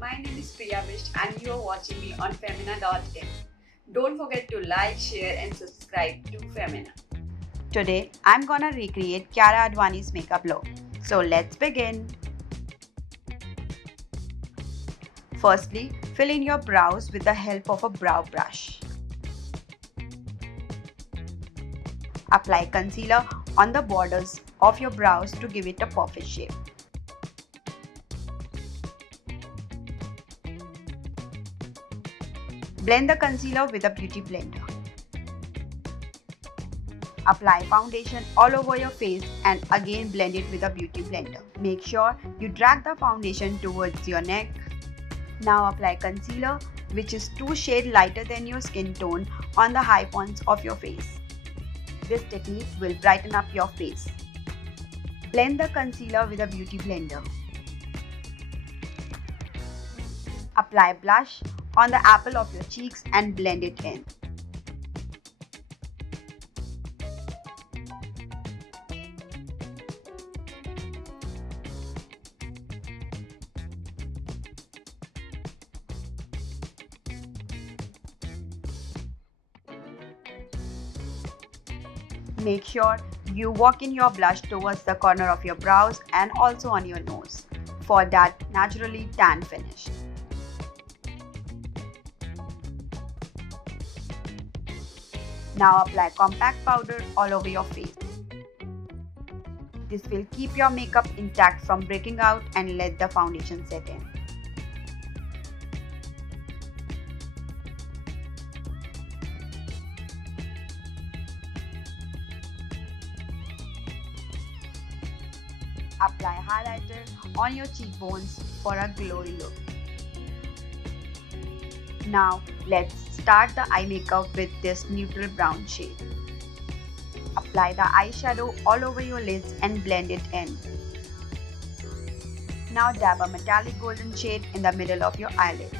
My name is Priya Bisht and you are watching me on Femina.in. Don't forget to like, share and subscribe to Femina. Today, I'm gonna recreate Kiara Advani's makeup look. So let's begin. Firstly, fill in your brows with the help of a brow brush. Apply concealer on the borders of your brows to give it a perfect shape. Blend the concealer with a beauty blender. Apply foundation all over your face and again blend it with a beauty blender. Make sure you drag the foundation towards your neck. Now apply concealer, which is 2 shades lighter than your skin tone, on the high points of your face. This technique will brighten up your face. Blend the concealer with a beauty blender. Apply blush on the apple of your cheeks and blend it in. Make sure you work in your blush towards the corner of your brows and also on your nose for that naturally tan finish. Now apply compact powder all over your face. This will keep your makeup intact from breaking out and let the foundation set in. Apply highlighter on your cheekbones for a glowy look. Now let's start the eye makeup with this neutral brown shade. Apply the eyeshadow all over your lids and blend it in. Now dab a metallic golden shade in the middle of your eyelid.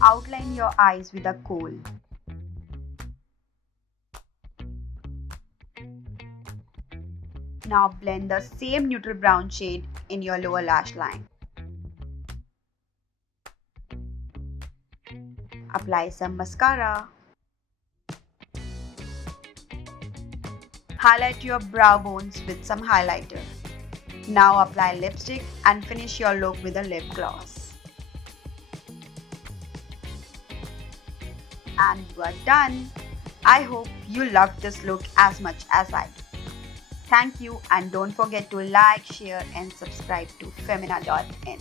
Outline your eyes with a kohl. Now blend the same neutral brown shade in your lower lash line. Apply some mascara. Highlight your brow bones with some highlighter. Now apply lipstick and finish your look with a lip gloss. And you are done. I hope you loved this look as much as I do. Thank you and don't forget to like, share and subscribe to Femina.in.